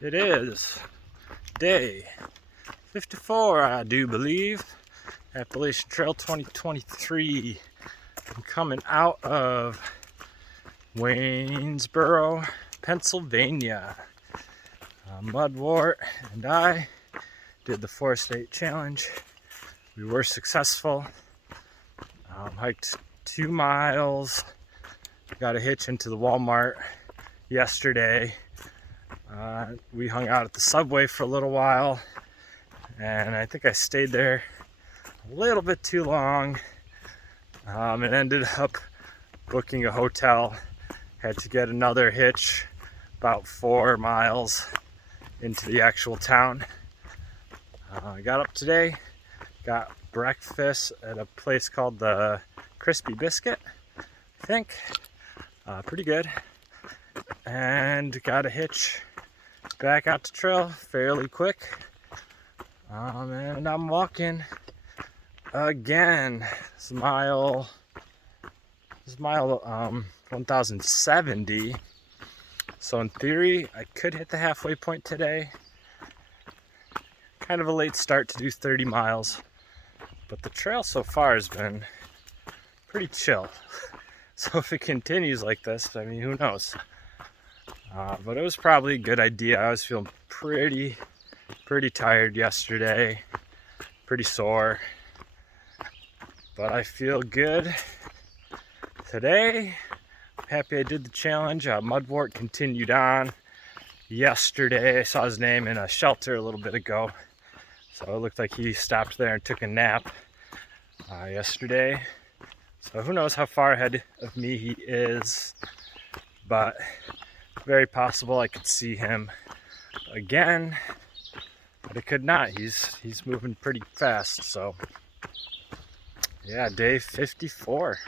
It is day 54, I do believe. Appalachian Trail 2023. I'm coming out of Waynesboro, Pennsylvania. Mudwart and I did the 4-state challenge. We were successful. Hiked 2 miles. Got a hitch into the Walmart yesterday. We hung out at the Subway for a little while, and I think I stayed there a little bit too long, and ended up booking a hotel. Had to get another hitch about 4 miles into the actual town. I got up today, got breakfast at a place called the Crispy Biscuit, I think. Pretty good. And got a hitch back out to trail fairly quick. And I'm walking again. This mile 1070. So in theory, I could hit the halfway point today. Kind of a late start to do 30 miles, but the trail so far has been pretty chill. So if it continues like this, I mean, who knows? But it was probably a good idea. I was feeling pretty tired yesterday, pretty sore, but I feel good today. I'm happy I did the challenge. Mudwart continued on yesterday. I saw his name in a shelter a little bit ago, so it looked like he stopped there and took a nap yesterday. So who knows how far ahead of me he is, but very possible I could see him again, but I could not. He's moving pretty fast. So yeah, day 54.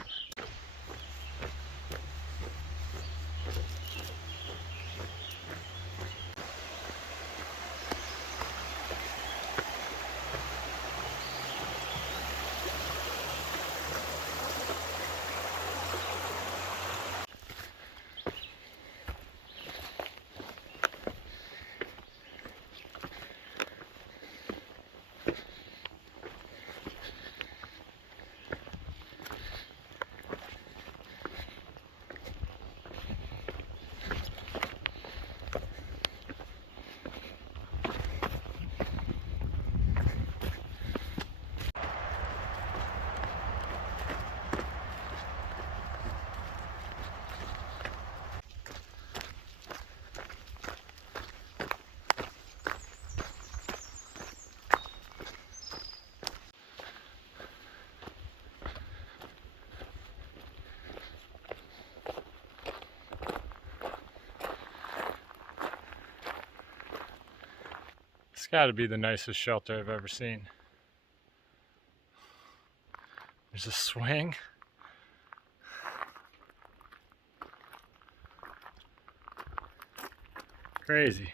It's got to be the nicest shelter I've ever seen. There's a swing. Crazy.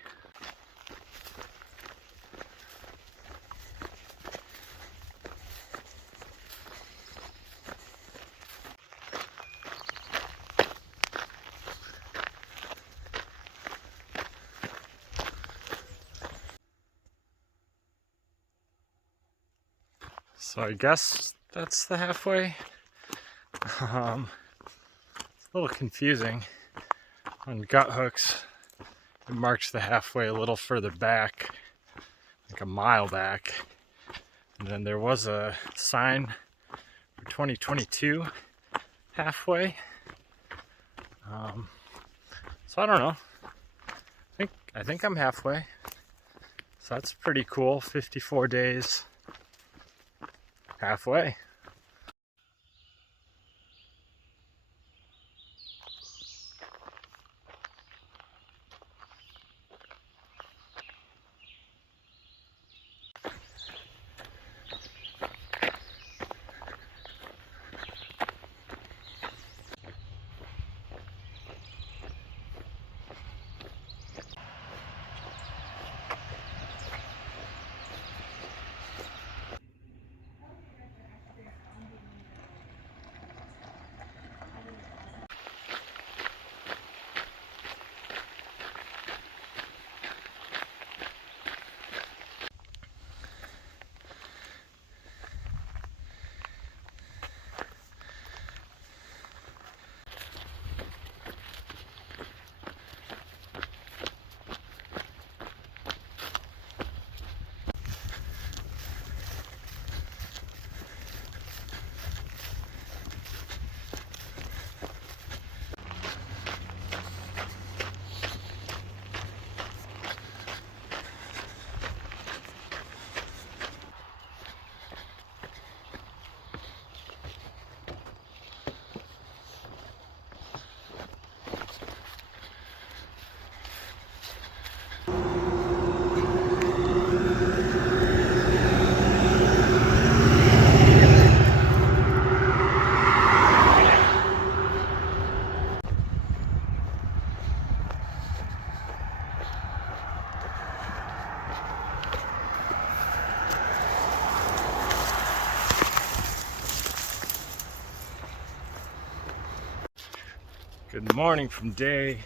So I guess that's the halfway. It's a little confusing. On gut hooks, it marks the halfway a little further back, like a mile back. And then there was a sign for 2022 halfway. So I don't know. I think I'm halfway. So that's pretty cool. 54 days. Halfway. Good morning from day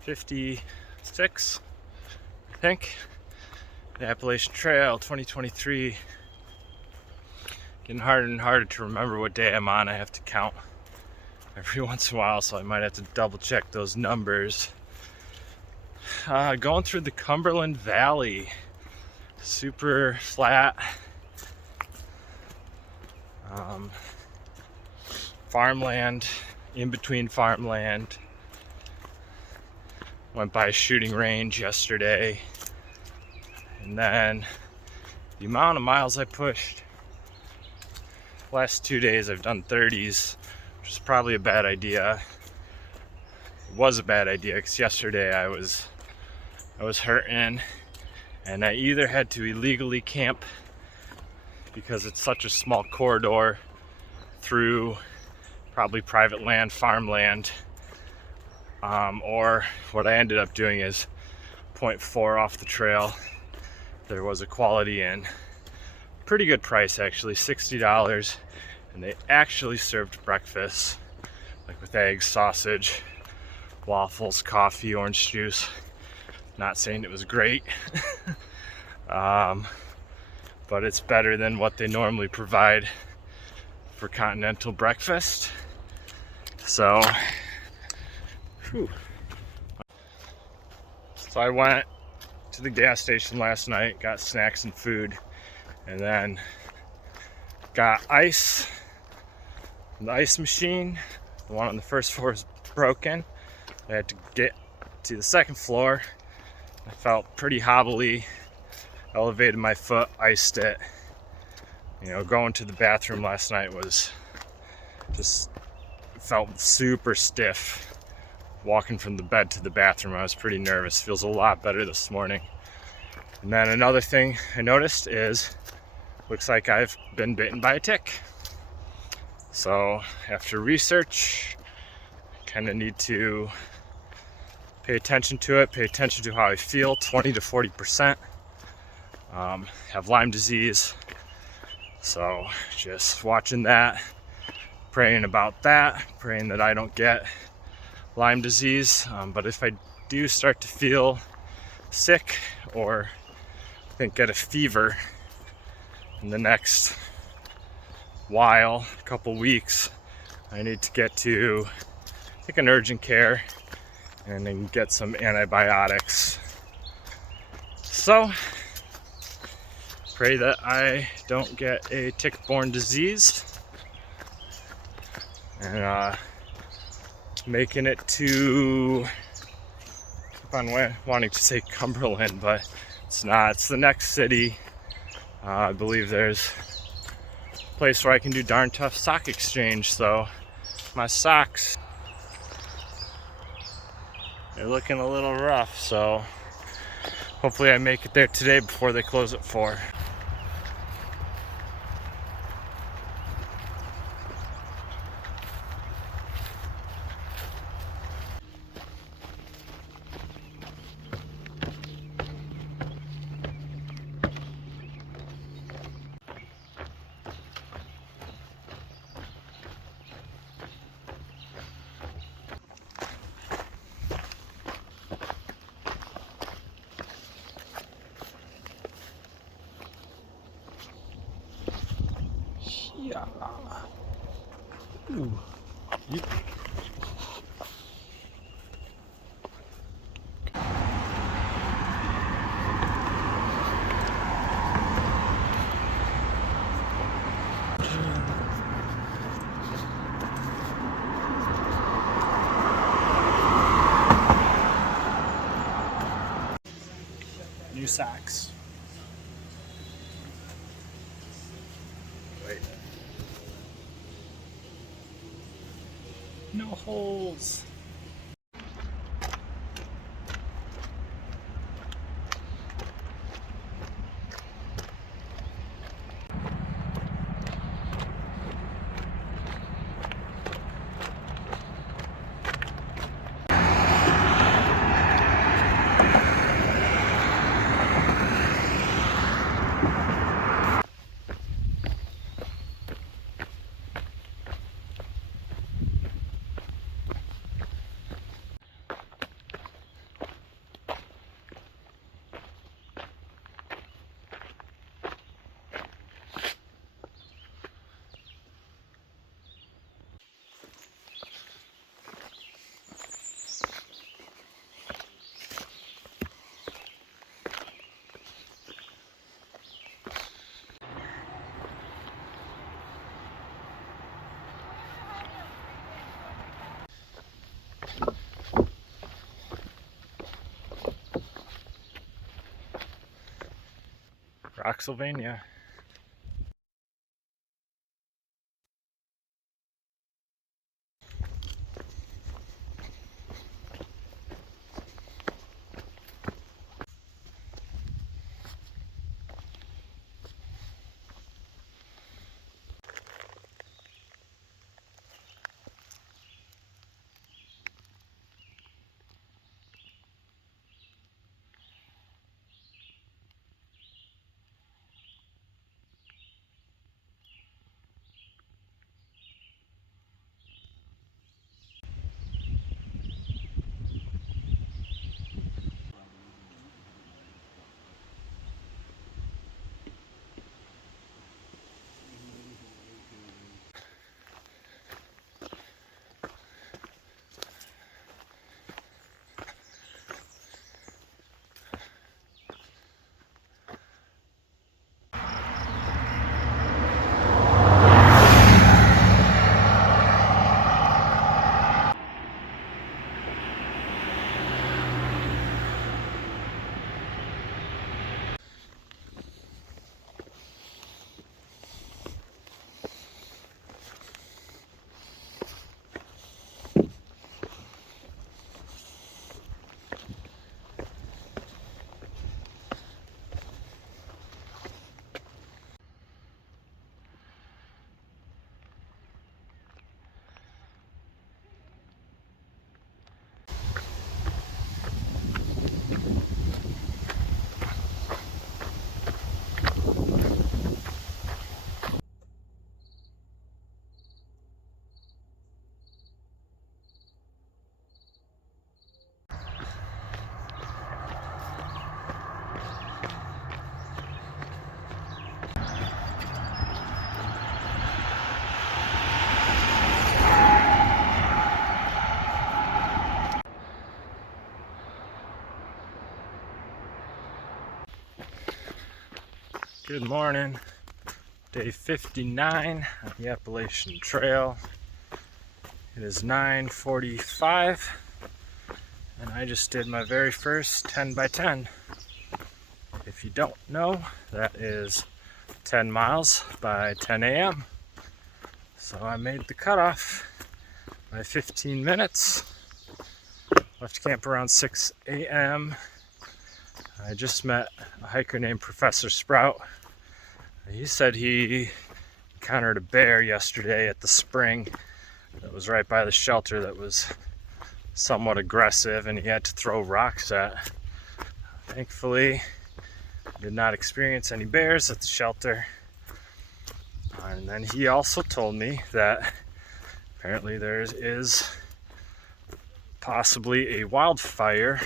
56, I think. The Appalachian Trail 2023. Getting harder and harder to remember what day I'm on. I have to count every once in a while, so I might have to double check those numbers. Going through the Cumberland Valley. Super flat. Farmland, in between farmland. Went by a shooting range yesterday. And then the amount of miles I pushed. Last 2 days I've done 30s, which is probably a bad idea. It was a bad idea because yesterday I was hurting, and I either had to illegally camp because it's such a small corridor through probably private land, farmland, or what I ended up doing is 0.4 off the trail. There was a Quality Inn. Pretty good price actually, $60, and they actually served breakfast, like with eggs, sausage, waffles, coffee, orange juice. Not saying it was great, but it's better than what they normally provide for continental breakfast. So, So I went to the gas station last night, got snacks and food, and then got ice. The ice machine, the one on the first floor, is broken. I had to get to the second floor. I felt pretty hobbly, elevated my foot, iced it. You know, going to the bathroom last night was just, felt super stiff. Walking from the bed to the bathroom, I was pretty nervous. Feels a lot better this morning. And then another thing I noticed is, looks like I've been bitten by a tick. So after research, kind of need to pay attention to it, pay attention to how I feel. 20 to 40%. Have Lyme disease. So just watching that, praying about that, praying that I don't get Lyme disease. But if I do start to feel sick or I think get a fever in the next while, a couple weeks, I need to get to, I think, an urgent care and then get some antibiotics. So pray that I don't get a tick-borne disease. And making it to, keep on wanting to say Cumberland, but it's not. It's the next city. I believe there's a place where I can do darn tough sock exchange. So my socks, they're looking a little rough. So hopefully I make it there today before they close at 4. Yeah. Ooh. Yep. New socks. Wait. No holes. Pennsylvania. Good morning, day 59 on the Appalachian Trail. It is 9:45 and I just did my very first 10 by 10. If you don't know, that is 10 miles by 10 a.m. So I made the cutoff by 15 minutes. Left camp around 6 a.m. I just met a hiker named Professor Sprout. He said he encountered a bear yesterday at the spring that was right by the shelter that was somewhat aggressive and he had to throw rocks at. Thankfully, did not experience any bears at the shelter. And then he also told me that apparently there is possibly a wildfire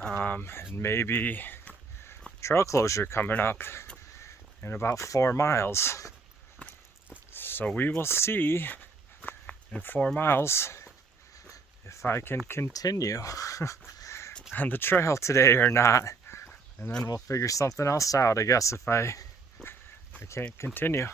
and maybe trail closure coming up in about 4 miles. So we will see in 4 miles if I can continue on the trail today or not. And then we'll figure something else out, I guess, if I can't continue.